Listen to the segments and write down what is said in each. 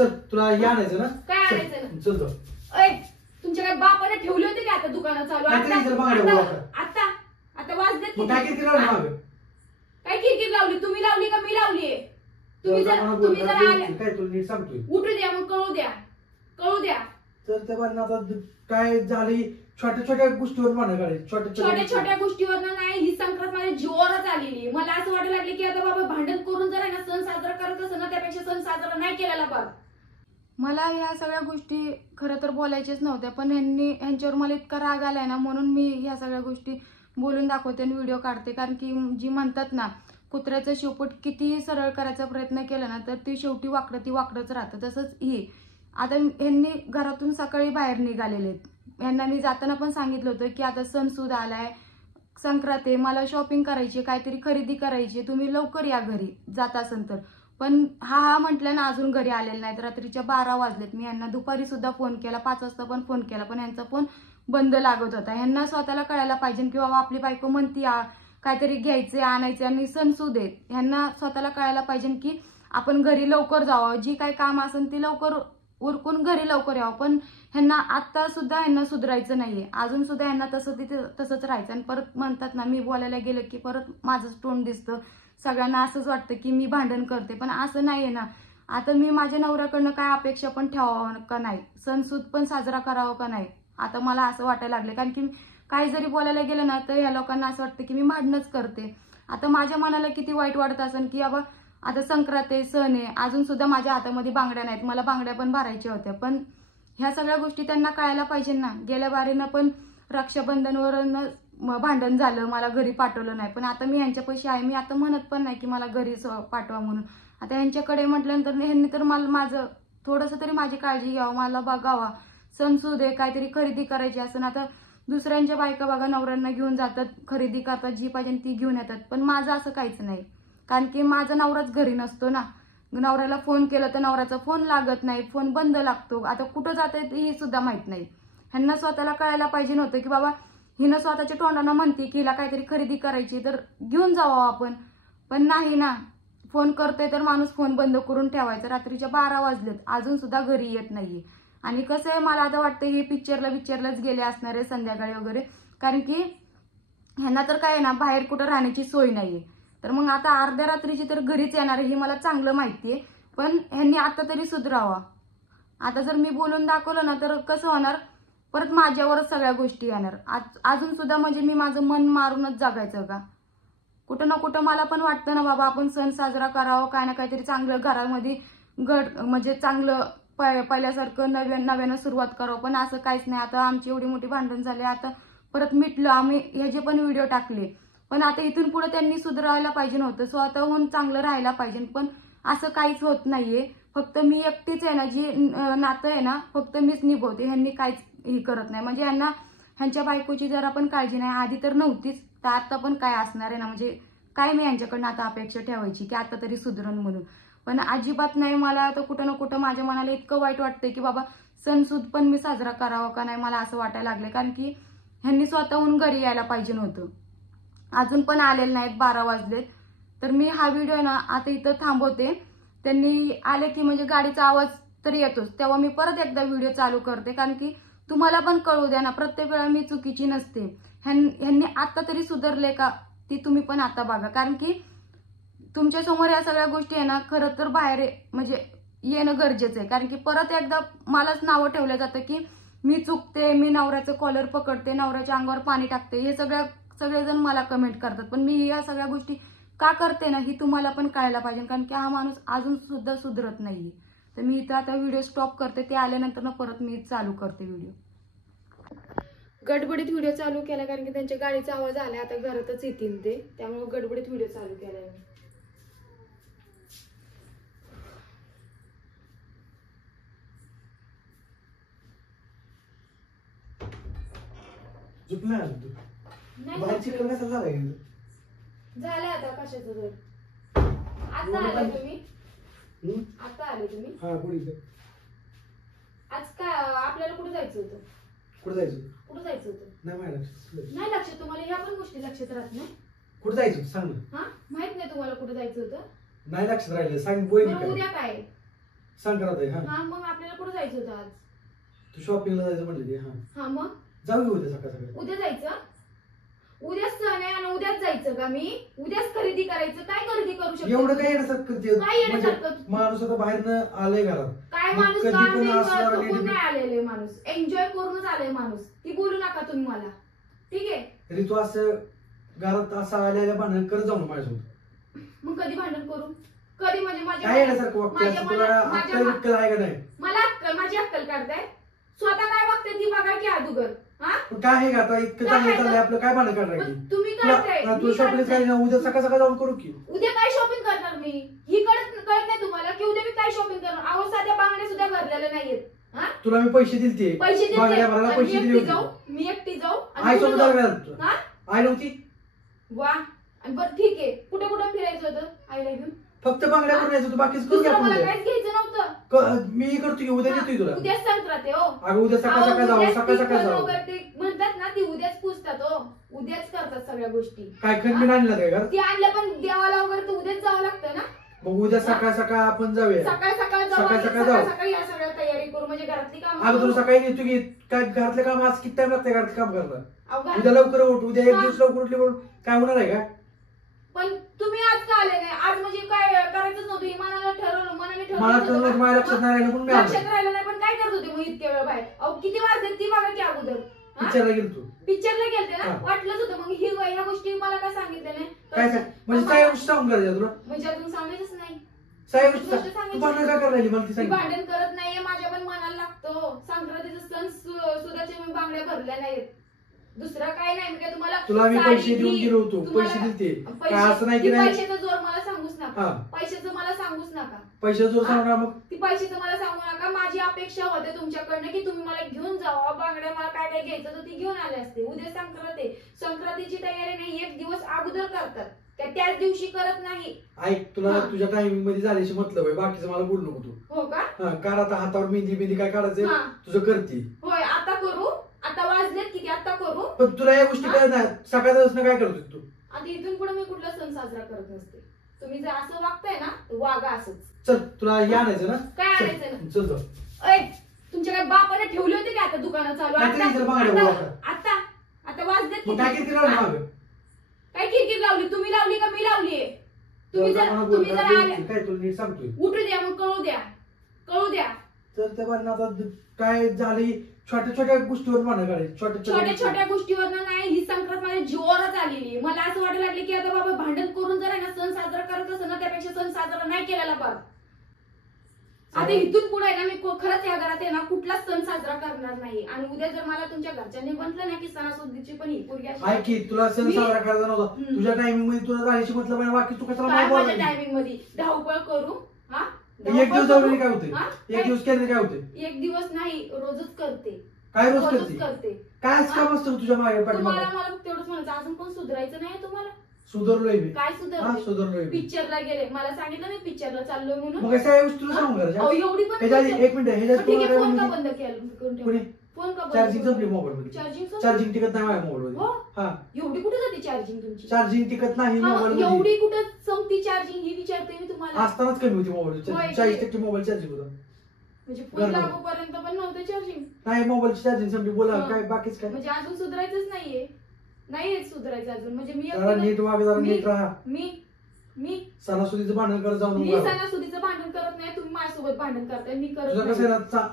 चल तुला हे आणायचं ना. काय आणायचं ना? चल जाऊ. तुमच्या काय बापाने ठेवले होते का आता दुकानात चालू? आता वाजलेत मग काय किरकिर लावली मागं? काय किरकिर लावली? तुम्ही लावली का मी लावली? तुम्ही जर आले काय तुला नीट सांगतोय. उठू द्या मग, कळू द्या. तर त्या बाईंना आता काय झाली, छोट्या छोट्या गोष्टीवर मानव काढायची. छोट्या गोष्टीवर नाही, ही संक्रांत माझ्या जीवावरच आलेली. मला असं वाटायला लागले की आता बाबा भांडण करून जर आहे ना सण साजरा करत असं ना, त्यापेक्षा सण साजरा नाही केलेला बघ. मला ह्या सगळ्या गोष्टी खरं तर बोलायच्याच नव्हत्या, पण ह्यांच्यावर मला इतका राग आलाय ना, म्हणून मी ह्या सगळ्या गोष्टी बोलून दाखवते आणि व्हिडिओ काढते. कारण की जी म्हणतात ना, कुत्र्याचं शेपूट कितीही सरळ करायचा प्रयत्न केला ना, तर ती शेवटी वाकडंच राहतं. तसंच ही आता ह्यांनी घरातून सकाळी बाहेर निघालेले आहेत. यांना मी जाताना पण सांगितलं होतं की आता सण सुद्धा आलाय, संक्रांत आहे, मला शॉपिंग करायची, काहीतरी खरेदी करायची, तुम्ही लवकर या घरी जात असेल तर. पण हा म्हटलं ना, अजून घरी आलेले नाहीत. रात्रीच्या 12 वाजलेत. मी यांना दुपारी सुद्धा फोन केला, 5 वाजता पण फोन केला, पण यांचा फोन बंद लागत होता. यांना स्वतःला कळायला पाहिजे की बाबा आपली बायको म्हणती काहीतरी घ्यायचे आणायचे आणि सण सुद आहेत. ह्यांना स्वतःला कळायला पाहिजे की आपण घरी लवकर जावं, जी काही काम असेल ती लवकर उरकून घरी लवकर यावं. पण ह्यांना आता सुद्धा ह्यांना सुधारायचं नाहीये, अजून सुद्धा ह्यांना तसंच राहायचं. आणि परत म्हणतात ना, मी बोलायला गेलं की परत माझंच तोंड दिसतं. सगळ्यांना असंच वाटतं की मी भांडण करते, पण असं नाहीये ना. आता मी माझ्या नवऱ्याकडनं काय अपेक्षा पण ठेवावं का नाही, सणसूद पण साजरा करावा का नाही, आता मला असं वाटायला लागले. कारण की काही जरी बोलायला गेलं ना, तर ह्या लोकांना असं वाटतं की मी भांडणच करते. आता माझ्या मनाला किती वाईट वाटत असेल की बाबा आता संक्रांत आहे, सण आहे, अजून सुद्धा माझ्या हातामध्ये बांगड्या नाहीत, मला बांगड्या पण भरायच्या होत्या. पण ह्या सगळ्या गोष्टी त्यांना कळायला पाहिजे ना. गेल्या बारीनं पण रक्षाबंधनवर भांडण झालं, मला घरी पाठवलं नाही. पण आता मी ह्यांच्या पैसे आहे, मी आता म्हणत पण नाही की मला घरी पाठवा म्हणून. आता ह्यांच्याकडे म्हटल्यानंतर ह्यांनी तर मला माझं थोडंसं तरी माझी काळजी घ्यावं, मला बघावा. सणसूद आहे, काहीतरी खरेदी करायची असं. आता दुसऱ्यांच्या बायका बघा नवऱ्यांना घेऊन जातात, खरेदी करतात, जी पाहिजे ती घेऊन येतात. पण माझं असं काहीच नाही, कारण की माझा नवराच घरी नसतो ना. नवऱ्याला फोन केला तर नवऱ्याचा फोन लागत नाही, फोन बंद लागतो. आता कुठं जाते ही सुद्धा माहित नाही. ह्यांना स्वतःला कळायला पाहिजे नव्हतं की बाबा हिनं स्वतःच्या तोंडानं म्हणते की हिला काहीतरी खरेदी करायची तर घेऊन जावं आपण. पण नाही ना, फोन करतोय तर माणूस फोन बंद करून ठेवायचा. रात्रीच्या 12 वाजलेत, अजून सुद्धा घरी येत नाहीये. आणि कसं आहे, मला आता वाटतं हे पिक्चरलाच गेले असणार आहे संध्याकाळी वगैरे. कारण की ह्यांना तर काय आहे ना, बाहेर कुठं राहण्याची सोय नाहीये. तर मग आता अर्ध्या रात्रीची तर घरीच येणार आहे, हे मला चांगलं माहितीये. पण ह्यांनी आता तरी सुधरावा. आता जर मी बोलून दाखवलं ना, तर कसं होणार, परत माझ्यावरच सगळ्या गोष्टी येणार. अजून सुद्धा म्हणजे मी माझं मन मारूनच जगायचं का? कुठं ना कुठं मला पण वाटतं ना बाबा, आपण सण साजरा करावं, काय ना काहीतरी चांगलं घरामध्ये म्हणजे चांगलं पहिल्यासारखं नव्यानं सुरुवात करावं. पण असं काहीच नाही. आता आमची एवढी मोठी भांडण झाली, आता परत मिटलं, आम्ही ह्याचे पण व्हिडिओ टाकले. पण आता इथून पुढे त्यांनी सुधारायला पाहिजे नव्हतं, स्वतःहून चांगलं राहायला पाहिजे. पण असं काहीच होत नाहीये. फक्त मी एकटीच आहे ना, जी नातं आहे ना, फक्त मीच निभवते, ह्यांनी काहीच हे करत नाही. म्हणजे ह्यांच्या बायकोची जरा पण काळजी नाही, आधी तर नव्हतीच, तर आता पण काय असणार आहे ना. म्हणजे काय मी यांच्याकडनं आता अपेक्षा ठेवायची की आता तरी सुधरण म्हणून? पण अजिबात नाही. मला आता कुठं ना कुठं माझ्या मनाला इतकं वाईट वाटतंय की बाबा सणसूद पण मी साजरा करावा का नाही, मला असं वाटायला लागलं. कारण की ह्यांनी स्वतःहून घरी यायला पाहिजे नव्हतं, अजून पण आलेले नाहीत, 12 वाजलेत. तर मी हा व्हिडिओ ना आता इथं थांबवते. त्यांनी आले की म्हणजे गाडीचा आवाज तरी येतोच, तेव्हा मी परत एकदा व्हिडिओ चालू करते. कारण की तुम्हाला पण कळू द्या ना, प्रत्येक वेळा मी चुकीची नसते. ह्यांनी आता तरी सुधारले का ती तुम्ही पण आता बघा. कारण की तुमच्या समोर या सगळ्या गोष्टी आहे ना, खरं तर बाहेर म्हणजे येणं गरजेचं आहे. कारण की परत एकदा मलाच नावं ठेवलं जातं की मी चुकते, मी नवऱ्याचं कॉलर पकडते, नवऱ्याच्या अंगावर पाणी टाकते, हे सगळेजण मला कमेंट करतात. पण मी या सगळ्या गोष्टी का करते ना, ही तुम्हाला पण कळायला पाहिजे. कारण की हा माणूस अजून सुद्धा सुधरत नाहीये. तर मी इथं आता व्हिडिओ स्टॉप करते, ते आल्यानंतर ना परत मी चालू करते व्हिडिओ. गडबडीत व्हिडिओ चालू केला कारण की त्यांच्या गाडीचा आवाज आला, आता घरातच येतील ते, त्यामुळे गडबडीत व्हिडिओ चालू केलाय. झालं आता कशाचं तर. आता आले तुम्ही? आता आले तुम्ही? हा, पुढे आज काय आपल्याला कुठे जायचं होतं? कुठे जायचं होतं? नाही लक्षात तुम्हाला? ह्या पण गोष्टी लक्षात राहत नाही. कुठे जायचं सांग ना. हा, माहित नाही तुम्हाला कुठे जायचं होतं? नाही लक्षात राहिलं, सांग. बोल. उद्या काय? संक्रांत आहे. हा मग आपल्याला कुठे जायचं होतं आज? तू शॉपिंगला जायचं म्हणले ते. हा मग जाऊ घेऊ उद्या सकाळ सकाळी. उद्या जायचं? उद्याच सण आहे आणि उद्याच जायचं का मी? उद्याच खरेदी करायचं? काय खरेदी करू शकतो? एवढं काय येण्यासारखं काय म्हणजे येण्यासारखं? माणूस आता बाहेरनं आलंय घरात. काय मग माणूस कधी का पण असणार नाही आणि- नाही आलेले माणूस, एन्जॉय करूनच आलेय माणूस. ती बोलू नका तुम्ही मला, ठीक आहे? तरी तू असं घरात असं आलेल्या भांडण करत जाऊ ना माझ्यासोबत. मग कधी भांडण करू? कधी म्हणजे काय येण्यासारखं वागते माझ्या तुला मनात- अक्कल बिक्कल आहे का नाही? मला माझी अक्कल काढताय? स्वतः काय वागते ती बघा की अगोदर. हा पण काय आहे का आता इतकं काय चांगलं आहे चाललंय का? आपलं, काय भांडण करणार की? पण तुम्ही करताय, तुला मी शॉपिंग करताय. काय नाही, उद्या सकाळ सकाळ जाऊन करू की. उद्या काय शॉपिंग करणार मी? ही कळत नाही तुम्हाला की उद्या मी काय शॉपिंग करणार? अहो साध्या बांगड्या सुद्धा भरलेल्या नाहीयेत. हा तुला मी पैसे दिलते पैसे देते बांगड्या भरायला आणि पैसे दिले होते. मी एकटी जाऊ आणि आई तुम्ही सोबत जाऊ. आलं हा? आई नव्हती. वा आणि बरं ठीक आहे, कुठे कुठे फिरायचं होतं आईला घेऊन? फक्त बांगड्या करून यायचं, तू बाकीच करू दुसरं आपण मला उद्या. काहीच घ्यायचं नव्हतं. मी करतो की उद्या देतोय तुला. उद्या संक्रांत आहे हो. अगं उद्या सकाळ अहो, सकाळ जाऊ, उद्याच सकाळ ती सकाळ जाऊ. बरोबर ते म्हणतात ना, ती उद्याच पुजतात हो. उद्याच करतात सगळ्या गोष्टी. काय खंडीन आणलं काय घर? ती आणलं पण देवाला वगैरे तर उद्याच जावं लागतं ना. मग उद्या सकाळ सकाळ आपण जाऊया. सकाळ सकाळ जाऊ सकाळ आणि सकाळ सकाळ जाऊ. सकाळी या सगळ्या तयारी करू म्हणजे घरातली अगं कामं तुला करू. सकाळी नेतो की काय घरातलं काम आज किती टाइम लागतंय घरातलं काम करायला? अहो, घरात- उद्या लवकर उठ, उद्या एक हा. दिवस लवकर उठले म्हणून काय होणार आहे का? पण तुम्ही आज का आले नाही? आज म्हणजे काय करायचंच नव्हतं, हे मनाने ठरवलं मला तर होतं का? माझ्या लक्षात नाही राहिलं म्हणून मी आलो. लक्षात राहिलं नाही, पण काय करत होते मग इतक्या वेळ बाहेर? अहो किती वाजले ती बघा की अगोदर. हा? पिक्चरला गेलो तू. पिक्चरला गेलते ना, हा. वाटलंच होतं. मग ही ह्या गोष्टी मला काय सांगितल्या नाही? काय सांग म्हणजे काय गोष्ट सांगून करायचं तुला? म्हणजे अजून सांगायचंच नाही. साहेब गोष्ट सांगायची. तू भांडण काय करायला मला ती मी सांग. भांडण करत नाहीये, माझ्या पण मनाला लागतो. संक्रांतीचा सण सुद्धाचे मी बांगड्या भरल्या नाहीत. दुसरं काय नाही. मी काय तुम्हाला तुला मी साडी पैसे देऊन घे, गेलो होतो, तुम्हाला- पैसे दिलते. पैसे- काय असं नाही की ती नाही पैशाचा जोर मला सांगूच नका. हा. पैशाचं मला सांगूच नका. पैशाचं जोर सांगणार मग. ती पैशाचं मला सांगू नका. माझी अपेक्षा होते तुमच्याकडनं की तुम्ही मला घेऊन जावा बांगड्या. मला काय काय घ्यायचं तर ती घेऊन आले असते. उद्या संक्रांत आहे. संक्रांतीची तयारी नाही, एक दिवस अगोदर करतात, त्याच दिवशी करत नाही. ऐक तुला हा. तुझ्या टायमिंग मध्ये झाल्याशी मतलब आहे, बाकीचं मला बोलू नको तू. हो का? हा, कार आता हातावर मेहंदी मेहंदी काय काढायचंय हा. तुझं करते. होय, आता करू. आता वाजलेत किती? आता करू. पण तुला या गोष्टी हा. कळत नाही. सकाळपासून काय करतोय तू? आता इथून पुढे मी कुठला सण साजरा करत नसते. तुम्ही जर असं वागताय ना तर वागा असंच. चल तुला हे आणायचं ना. काय चल, आणायचं ना? चल जाऊ. ऐ, तुमच्या काय बापाने ठेवले होते का आता दुकानं चालू? काय आता तरी बांगड्या बोलू आता आता- आता वाजलेत मग काय किती? किती राहिलं हा? मागं? काय किरकिर लावली? तुम्ही लावली का मी लावलीये? तुम्ही जरा जर मला तुम्ही बोल, जर आले काय तुला नीट सांगतोय. उठू द्या, मग कळू द्या, कळू द्या. तर त्या बाईंना आता काय झाली, छोट्या छोट्या गोष्टीवर भांडण काढायची. छोट्या छोट्या गोष्टीवर नाही, ही संक्रांत माझ्या जीवावरच आलेली. मला असं वाटायला लागले की आता बाबा भांडण करून जर आहे ना सण साजरा करत असं ना, त्यापेक्षा सण साजरा नाही केलेला बघ. आता इथून पुढे ना मी खरंच या घरात आहे ना कुठलाच सण साजरा करणार नाही. आणि उद्या जर मला तुमच्या घरच्यांनी म्हटलं ना की सणासुदीची पण ही पोरगी अशी- ऐक की तुला सण मी- साजरा करायचा नव्हता. हम्म. तुझ्या टायमिंग मध्ये तुला जायची मतलब आहे, बाकी तू कशाला काय मला माझ्या बोलायची? टायमिंग मध्ये धावपळ करू? हा? एक दिवस धावपळ जाऊन करू? काय होते? हा? एक दिवस केले काय होते? एक दिवस नाही, रोजच करते. काय रोज रोजच करते? करते. काय काम असतं तुझ्या मागे तुम्हाला पाठीमागे? मला तेवढंच म्हणायचं, अजून पण सुधारायचं नाही तुम्हाला? सुधारलोय मी. काय हा सुधारते? सुधारलोय मी. पिक्चरला गेले, मला सांगितलं मी पिक्चरला चाललोय म्हणून. मग अशा गोष्टी तुला सांगू अहो, करायच्या? एवढी पण ह्याच्या आधी picture- एक मिनिट ह्याच्यात मग ठीक आहे, तुला फोन का काय बंद केला करून ठेवा? कोणी फोन का बंद चार्जिंग केला? संपली मोबाईल मध्ये. चार्जिंग संपली? चार्जिंग टिकत नाही माझ्या मोबाईल हो? मध्ये. हा एवढी कुठे जाते चार्जिंग तुमची? चार्जिंग टिकत नाही हा, मोबाईल मध्ये. एवढी कुठे संपती चार्जिंग ही विचारते मी तुम्हाला. असतानाच कमी होती मोबाईल. होय, 40% मोबाईल चार्जिंग होता. म्हणजे फोन लागूपर्यंत पण नव्हतं चार्जिंग. नाही मोबाईलची चार्जिंग संपली. बोला हा. काय बाकीच काय? म्हणजे अजून सुधारायचंच नाहीये. नाहीये सुधारायचं अजून. म्हणजे मी जरा नीट वाग, जरा नीट राहा. मी सणासुदीचं भांडण करत जाऊ मी नको. सणासुदीचं भांडण करत नाही. तुम्ही माझ्यासोबत भांडण करताय, मी करत तुझा कसं नाही. आहे ना,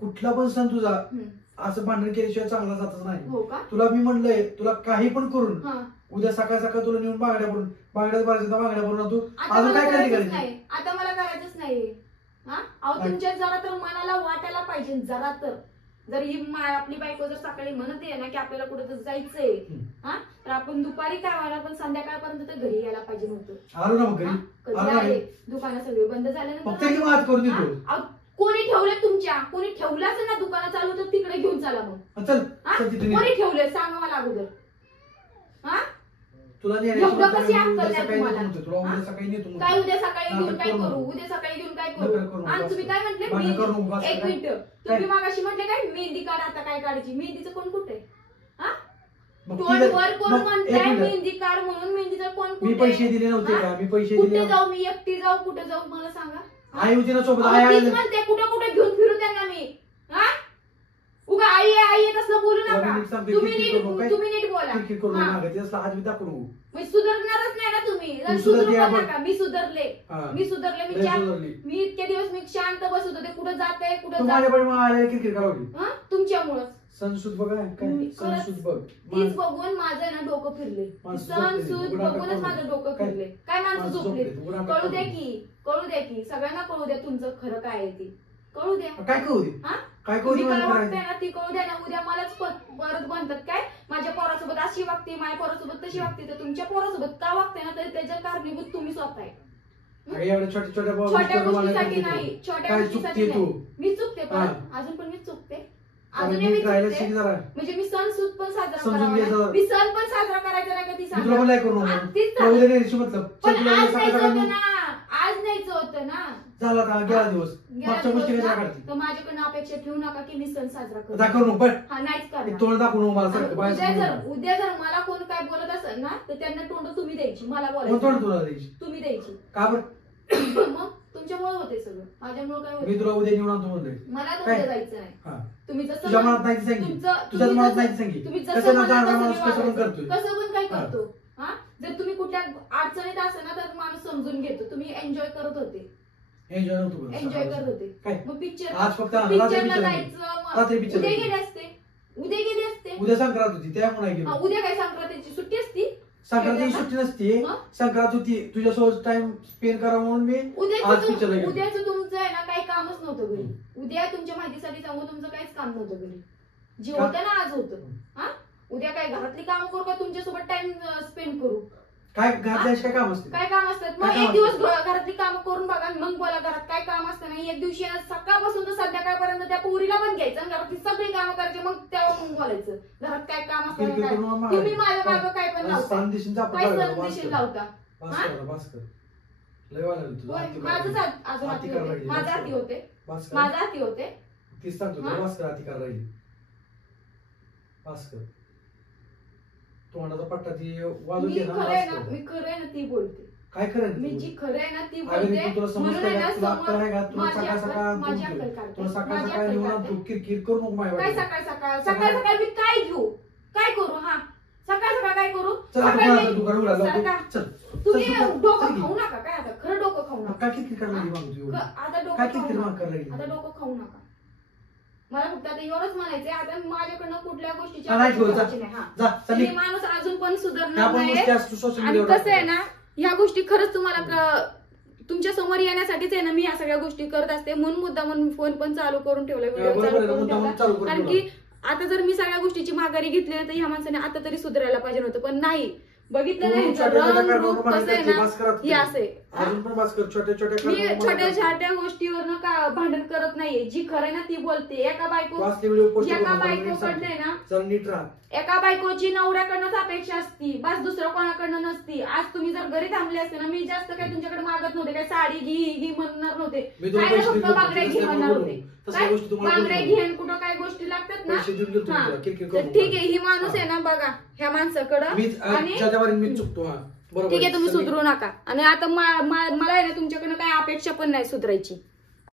कुठला पण सण तुझा हम्म. असं भांडण केल्याशिवाय चांगला जातच नाही. हो का? तुला मी म्हणलंय तुला काही पण करून हा. उद्या सकाळ सकाळ तुला नेऊन बांगड्या भरून बांगड्यात भरायचं बांगड्या भरून तू आता अजून मला काय खरेदी करायचंच करायची? नाही. आता मला करायचंच नाही. हा? अहो काय? तुमच्या जरा तर मनाला वाटायला पाहिजे जरा तर. जर ही आपली बायको जर सकाळी म्हणत आहे ना की आपल्याला कुठं तर जायचंय, हम्म. हा, तर आपण दुपारी काय व्हायला पण संध्याकाळपर्यंत तर घरी यायला पाहिजे नव्हतं. आलो ना मग घरी. हा? कधी आलो ना आले? घरी. दुकानं सगळे बंद मग झाल्यानंतर तरी वाद करून हा? देतो. अहो, कोणी ठेवले तुमच्या? कोणी ठेवलं असेल ना दुकानं चालू तर तिकडे घेऊन चला मग. चल हा? चल तिथे कोणी ठेवले सांगा मला अगोदर. हा? तुला एवढं कशी अक्कल नाही सकाळी तुम्हाला? नेतो तुला हा? उद्या सकाळी नेतो काय उद्या सकाळी घेऊन नाटक काय करू करू? नको. उद्या सकाळी घेऊन काय नाटक करू करू? नको. आणि तुम्ही काय म्हटले? भांडण करू नको. बस एक काय? मिनिट, तुम्ही मागाशी म्हटले काय मेहंदी काढ, आता काय काढायची? मेहंदीचं कोण कुठे? हा? मग तोंड ठीक वर आहे. करून मग एक म्हणताय मिनिट. मेहंदी काढ म्हणून, मेहंदीचं कोण मी कुठे? पैसे दिले नव्हते हा? का? मी पैसे कुठे दिले जाऊ? मी एकटी जाऊ? कुठे जाऊ मला सांगा. आई होती ना सोबत, अहो, आई तीच आली म्हणते कुठं कुठं घेऊन फिरू त्यांना मी. हा उगा आई आहे तसलं बोलू नका. नीट सांगते, तुम्ही किरकिर करू नको, तुम्ही नीट बोला. किरकिर करू हा. नका, तिला हात बी दाखवू नको. मी सुधारणारच नाही ना तुम्ही. तू सुधरू सुधारते पण आपण. नका. मी सुधारले. हा. मी सुधारले. लय सुधारली. मी इतके दिवस मी शांत बसत होते. कुठं जाते तू कुठं माझ्या जाते पण आले किरकिर करावली. तुमच्यामुळं. सणसूद बघा काय मी सणसूद बघ. तीच बघून माझं ना डोकं फिरले. माणसं सण झोपलेली. सूद उघडा बघूनच करू. माझं डोकं काय? फिरले. काय माणसं माणसं झोपले. झोपलेली. उघडा कळू करू. द्या की सगळ्यांना कळू द्या तुमचं खरं काय आहे ते. कळू द्या. काय करू दे हा? काय करू दे तुम्ही काय मला वागताय करायचं? ना ती कळू द्या ना. उद्या मलाच परत म्हणतात काय माझ्या पोरासोबत अशी वागते, माझ्या पोरासोबत तशी वागते. तर तुमच्या पोरासोबत का वागते ना तर त्याच्या कारणीभूत तुम्ही स्वतः आहे. अगं एवढ्या छोट्या छोट्या छोट्या गोष्टीवर मला गोष्टीसाठी काय नाही. देतो? छोट्या काय गोष्टीसाठी चुकते नाही. तू? मी चुकते पण हा. अजून पण मी चुकते. जरा अजूनही मी नीट राहायला चुकते. शिक जरा. म्हणजे मी सण सूद पण साजरा समजून करावा घे जरा. नाही. मी सण पण साजरा करायचा नाही कधी मी तुला पण नाही करू हा, नको. तीच तुला उद्या न्यायची मतलब. पण चल तुला आज सकाळी न्यायचं सकाळी होतं ना. आज न्यायचं होतं ना. झाला का गेला दिवस गेला मागच्या गोष्टी दिवस कशा ना, काढते तर माझ्याकडनं अपेक्षा ठेवू नका की मी सण साजरा करू. दाखव नको पण हा नाहीच करणार. तोंड दाखवू नको मला सारखं बाहेर उद्या जर मला कोण काय बोलत असेल ना तर त्यांना तोंड तुम्ही द्यायची. मला कोण बोलायचं तोंड तुला द्यायची तुम्ही द्यायची. का बरं मग तुमच्यामुळे होते सगळं. माझ्यामुळे काय मी होत तुला उद्या निवडून आणतो म्हणलंय. मला तर काय? उद्या जायचं नाही. हा तुम्ही जसं तुझ्या मनात नाही ती सांगी तुमचं- तुझ्याच तुम्ही मनात जसं- नाही ती सांगी तुम्ही कसं जसं ना म्हणता जाणार तसं माणूस मी कसं पण वागायचं. करतोय कसं पण काय हा. करतो. हा जर तुम्ही कुठल्या अडचणीत असेल ना तर माणूस समजून घेतो. तुम्ही एन्जॉय करत होते. एन्जॉय नव्हतो करत. एन्जॉय करत होते. काय? मग पिक्चर आज फक्त रात्री पिक्चरला picture जायचं. रात्री मग picture उद्या आहे. गेले असते. उद्या गेले असते. उद्या संक्रांत होती त्यामुळे नाही हा, गेलो. उद्या काय संक्रांतीची सुट्टी असती. संक्रांतीची सुट्टी नसती मग? संक्रांत होती तुझ्यासोबत टाइम स्पेंड करा म्हणून मी आज picture ला गेलो. उद्याच तुमचं आहे ना काही कामच नव्हतं घरी. उद्या तुमच्या माहितीसाठी सांगू तुमचं काहीच काम नव्हतं घरी. जे का? होतं ना आज होतं. हा उद्या काय घरातली काम करू का तुमच्यासोबत टाइम स्पेंड करू. काय घातल्यास काय काम असते काय काम असतात. मग काय एक काम दिवस घरातली काम करून बघा मग बोला घरात काय काम असतं नाही. एक दिवशी सकाळपासून तर संध्याकाळपर्यंत त्या पोरीला पण घ्यायचं आणि घरातली सगळी कामं करायची मग तेव्हा मग बोलायचं घरात काय काम असतं किरकिर काय. करून मागायचं. तुम्ही माझ्या मागं काय पण लावता. संदेशींचा काय संदेशील लावता. हा? लय वाला तुझा होय, हाती माझंच करायला. अजून हाती हाती करायला होते. लागली. माझा हाती होते. बस कर. माझा हाती होते. तीच सांगतो हा? तुला बस कर हाती करायला लागली. बस कर तोंडाचा पट्टा ती वाजून मी घे ना, खरं आहे बस ना कर. मी खरं आहे ना ती बोलते. काय करेन मी जी खरं आहे ना ती अगं बोलते. नीतू, तुला म्हणून समजतं आहे ना का? तुला अक्कल आहे का? समोर तुला माझी सकाळ अक्कल सकाळ माझी तू- अक्कल काढते. तुला सकाळ माझी सकाळ अक्कल निवडून काढते. तू किरकिर करू नको माझ्या काय वाटतं. सकाळ सकाळ मी काय घेऊ काय करू. हा सकाळ सकाळ काय करू. चल आता सकाळी कोणाला तू घरी उडा लावतो. सकाळ- चल तुम्ही चल, चल, डोकं चल, खाऊ नका. काय आता खरं डोकं खाऊ नका. काय किरकिर करायला लागली मग तू एवढी? आता डोकं काय खाऊ किरकिर नका. माग करायला लागली? आता डोकं खाऊ नका. मला फक्त आता एवढंच म्हणायचंय. आता माझ्याकडनं कुठल्या गोष्टीची हा, नाही अपेक्षा ठेवू, जा. करायची नाही. हा. जा चल तुम्ही निघ. माणूस अजून पण ह्या सुधारणार पण नाही. गोष्टी आज तू सोशल आणि मीडियावर कसं आहे ना ह्या गोष्टी खरंच तुम्हाला तुमच्या समोर येण्यासाठीच आहे ना मी या सगळ्या गोष्टी करत असते. म्हणून मुद्दा म्हणून फोन पण चालू करून ठेवला. व्हिडिओ बरोबर चालू आहे, करून मुद्दामून ठेवला. चालू करून कारण ठेवला. की आता जर मी सगळ्या गोष्टीची माघारी घेतली ना तर ह्या माणसाने आता तरी सुधारायला पाहिजे होतं. पण नाही बघितलं तू नाही छोट्या छोट्या रंग कारणावरून रूप कसं आहे भांडण करते, ना बस करत हे नाही. असे. अजून पण बस कर छोट्या छोट्या मी कारणावरून छोट्या भांडण करते. छोट्या गोष्टीवर का भांडण करत नाहीये. जी खरं आहे ना ती बोलते. एका तू बायको असले व्हिडिओ पोस्ट करू एका नको, मला नीट बायकोकडनं आहे सांग. ना जरा नीट राहा. एका बायकोची नवऱ्याकडनंच अपेक्षा असती. बस दुसरं कोणाकडनं नसती. आज तुम्ही जर घरी थांबले असते ना मी जास्त काही तुमच्याकडे मागत नव्हते. काय साडी घी म्हणणार नव्हते. मी तुला काय पैसे फक्त दिले बांगड्या होते, घे म्हणणार तसल्या होते. तसल्या काय गोष्टी तुम्हाला बांगड्या बोलू नको. घेऊन कुठं काय गोष्टी लागतात ना. पैसे देऊन गेलो हा. तुला, किरकिर तर करू ठीक नको. आहे ही माणूस आहे ना बघा ह्या माणसाकडं मीच आणि ज्याच्यावर मी चुकतो हा बरोबर ठीक आहे तुम्ही चल, सुधरू नका. आणि आता मला आहे ना तुमच्याकडनं काय अपेक्षा पण नाही सुधरायची.